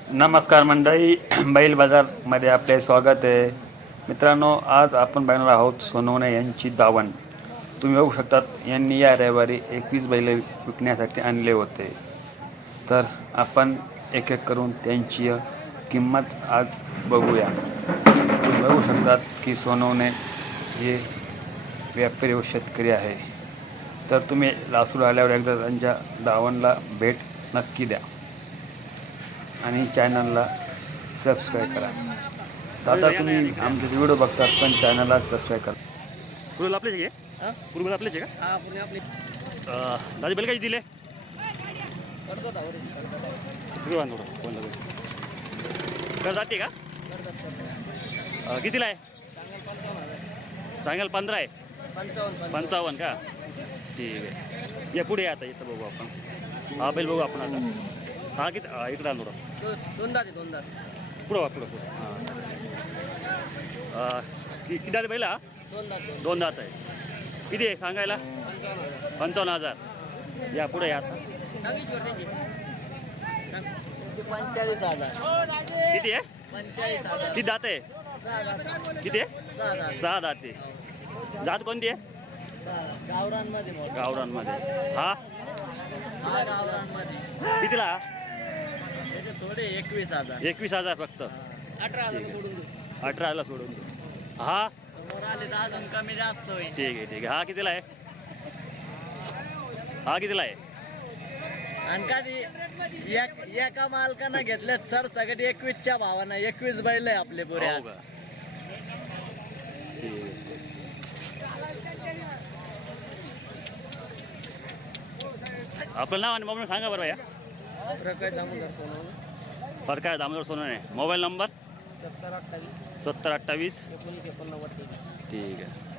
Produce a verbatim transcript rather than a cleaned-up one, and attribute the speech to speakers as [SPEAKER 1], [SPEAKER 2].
[SPEAKER 1] नमस्कार मंडळी, बैल बाजारमध्ये आपले स्वागत आहे. मित्रांनो, आज आपण बघणार आहोत सोनवणे यांची दावण. तुम्ही बघू शकतात, यांनी या रविवारी एकवीस बैल विकण्यासाठी आणले होते. तर आपण एक एक करून त्यांची किंमत आज बघूया. तुम्ही बघू शकतात की सोनवणे हे व्यापारी व शेतकरी आहे. तर तुम्ही लासूर आल्यावर एकदा त्यांच्या दावणला भेट नक्की द्या आणि चॅनलला सबस्क्राईब करा. तर आता तुम्ही आमचे व्हिडिओ बघतात पण चॅनलला सबस्क्राईब करा.
[SPEAKER 2] पूर्व आपलेच आहे का? पूर्व आपलेच आहे का?
[SPEAKER 3] हा पुणे आपली
[SPEAKER 2] दादी बैल काही दिले? थोडं फोन लागेल. कर जाते का? कितीला आहे? सांगाल पंधरा आहे.
[SPEAKER 3] पंचावन्न
[SPEAKER 2] पंचावन्न का? ठीक आहे. या पुढे आता इथं बघू आपण. हा बैल बघू आपण आता. हा किती इकडं आलो
[SPEAKER 3] दोन दाते दोन दात
[SPEAKER 2] पुढं वा पुढं पुढं हां. किती दाते बैल हा?
[SPEAKER 3] दोन दात
[SPEAKER 2] दोन दात आहे. किती आहे सांगायला? पंचावन्न हजार. या पुढे या आता.
[SPEAKER 3] पंचेचाळीस हजार.
[SPEAKER 2] किती आहे?
[SPEAKER 3] पंचेचाळीस हजार.
[SPEAKER 2] किती दात आहे?
[SPEAKER 3] सहा दात.
[SPEAKER 2] किती आहे?
[SPEAKER 3] सहा दात.
[SPEAKER 2] सहा दाते. जात कोणती आहे?
[SPEAKER 3] गावरांमध्ये मोठा.
[SPEAKER 2] गावरांमध्ये. हा
[SPEAKER 3] हा गावरांमध्ये.
[SPEAKER 2] कितीला हा?
[SPEAKER 3] त्याचे थोडे एकवीस हजार.
[SPEAKER 2] एकवीस हजार फक्त.
[SPEAKER 3] अठरा हजार सोडून देऊ.
[SPEAKER 2] अठराला सोडून दे. हा
[SPEAKER 3] समोर आले तर अजून कमी जास्त होईल.
[SPEAKER 2] ठीक आहे ठीक आहे. हा कितीला आहे? हा कितीला आहे?
[SPEAKER 3] आणि कधी एक एका मालकानं घेतल्यात सर सगळे एकवीसच्या भावानं. एकवीस बैल आहे आपले पुरे.
[SPEAKER 2] हो का? ठीक आहे. आपलं नाव आणि मोबाईल सांगा बरं या.
[SPEAKER 3] प्रकाश दामोदर सोनवणे.
[SPEAKER 2] प्रकाश दामोदर सोनवणे. मोबाईल नंबर
[SPEAKER 3] सत्तर अठ्ठावीस
[SPEAKER 2] सत्तर अठ्ठावीस
[SPEAKER 3] एकोणीस एकोणनव्वद तेवीस.
[SPEAKER 2] ठीक आहे.